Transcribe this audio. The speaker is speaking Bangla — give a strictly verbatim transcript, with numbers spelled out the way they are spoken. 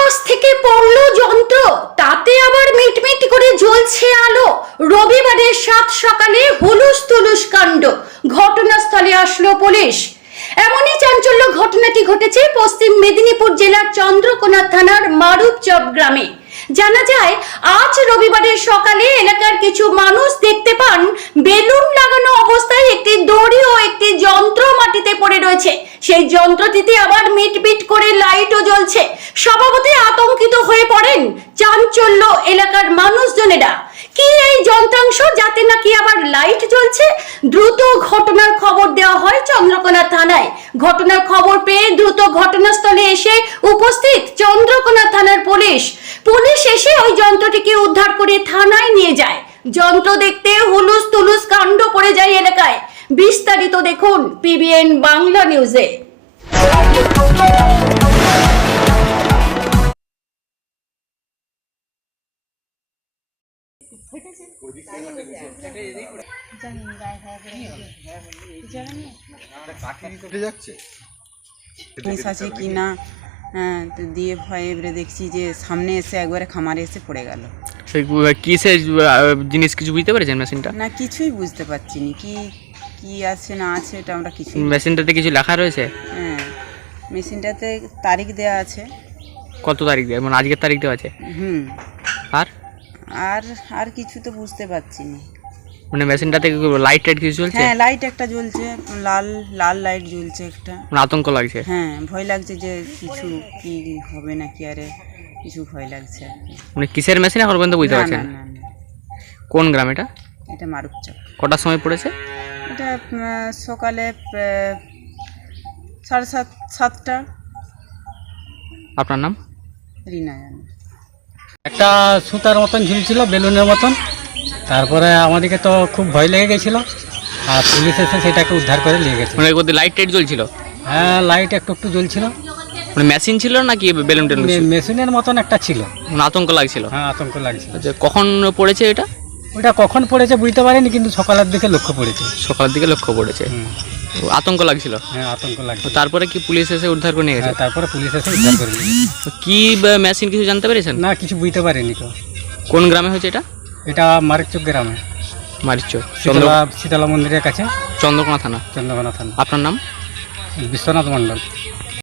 আকাশ থেকে পড়লো যন্ত্র, তাতে আবার মিটমিট করে জ্বলছে আলো। রবিবারের সাত সকালে হুলুস তুলুস কাণ্ড, ঘটনাস্থলে আসলো পুলিশ। এমনই চাঞ্চল্য ঘটনাটি ঘটেছে পশ্চিম মেদিনীপুর জেলার চন্দ্রকোনা থানার মারুপচক গ্রামে। জানা যায়, আজ রবিবারের সকালে এলাকার কিছু মানুষ দেখতে পান বেলুন লাগানো অবস্থায় একটি দড়ি ও একটি যন্ত্র মাটিতে পড়ে রয়েছে। সেই যন্ত্রটিতে আবার মিটমিট করে লাইটও জ্বলছে। স্বভাবতই আতঙ্কিত হয়ে পড়েন চাঞ্চল্য এলাকার মানুষজনেরা। কি এই যন্ত্রাংশ, যাতে নাকি আবার লাইট জ্বলছে? দ্রুত ঘটনার খবর দেওয়া হয় চন্দ্রকোনা থানায়। ঘটনার খবর পেয়ে দ্রুত ঘটনাস্থলে এসে উপস্থিত চন্দ্রকোনা থানার পুলিশ। পুলিশ এসে ওই যন্ত্রটিকে উদ্ধার করে থানায় নিয়ে যায়। যন্ত্র দেখতে হুলুস তুলুস কাণ্ড পড়ে যায় এলাকায়। বিস্তারিত দেখুন পিবিএন বাংলা নিউজে। জিনিস আছে কি না হ্যাঁ, তো দিয়ে ভয়ে এবারে দেখছি যে সামনে এসে একবারে খামারে এসে পড়ে গেল। কিসের জিনিস কিছু বুঝতে পেরেছেন মেশিনটা? না, কিছুই বুঝতে পারছি না কি কি আছে না আছে, এটা আমরা কিছুই। মেশিনটাতে কিছু লেখা রয়েছে? হ্যাঁ, মেশিনটাতে তারিখ দেওয়া আছে। কত তারিখ দেওয়া, মানে আজকের তারিখ দেওয়া আছে? হুম। আর আর আর কিছু তো বুঝতে পারছি না। মানে মেশিনটাতে লাইট টাইট কিছু জ্বলছে? হ্যাঁ, লাইট একটা জ্বলছে, লাল লাল লাইট জ্বলছে একটা। মানে আতঙ্ক লাগছে? হ্যাঁ, ভয় লাগছে যে কিছু কি হবে নাকি, আরে কিছু ভয় লাগছে আর কি। মানে কিসের মেশিন এখন পর্যন্ত বুঝতে না, পারছেন? না, না, না, কোন গ্রাম এটা? এটা মারুপচক। কটার সময় পড়েছে? এটা আহ, সকালে আহ, সাড়ে সাত সাতটা। আপনার নাম? রিনা জানে। একটা সুতার মতন ঝুলছিল, বেলুনের মতন। তারপরে আমাদেরকে তো খুব ভয় লেগে গেছিল, আর পুলিশ এসে সেটাকে উদ্ধার করে নিয়ে গেছে। মানে ওদের লাইট টাইট জ্বলছিল? হ্যাঁ, লাইট একটু একটু জ্বলছিল। মানে মেশিন ছিল নাকি বেলুন টেলুন ছিল? মে- মেশিনের মতন একটা ছিল। মানে আতঙ্ক লাগছিল? হ্যাঁ, আতঙ্ক লাগছিল। আচ্ছা, কখন পড়েছে এটা? ওটা কখন পড়েছে বুঝতে পারিনি, কিন্তু সকালের দিকে লক্ষ্য পড়েছে। সকালের দিকে লক্ষ্য পড়েছে। হুম। ও, আতঙ্ক লাগছিল? হ্যাঁ, আতঙ্ক লাগছে। তো তারপরে কি পুলিশ এসে উদ্ধার করে নিয়ে গেছে? হ্যাঁ, তারপরে পুলিশ এসে উদ্ধার করে নিয়ে গেছে। তো কি মেশিন কিছু জানতে পেরেছেন? না, কিছু বুঝতে পারিনি তো। কোন গ্রামে হয়েছে এটা? এটা মারিচক গ্রামে, মারিচক, শীতলা শীতলা মন্দিরের কাছে, চন্দ্রকোনা থানা। চন্দ্রকোনা থানা। আপনার নাম? বিশ্বনাথ মণ্ডল।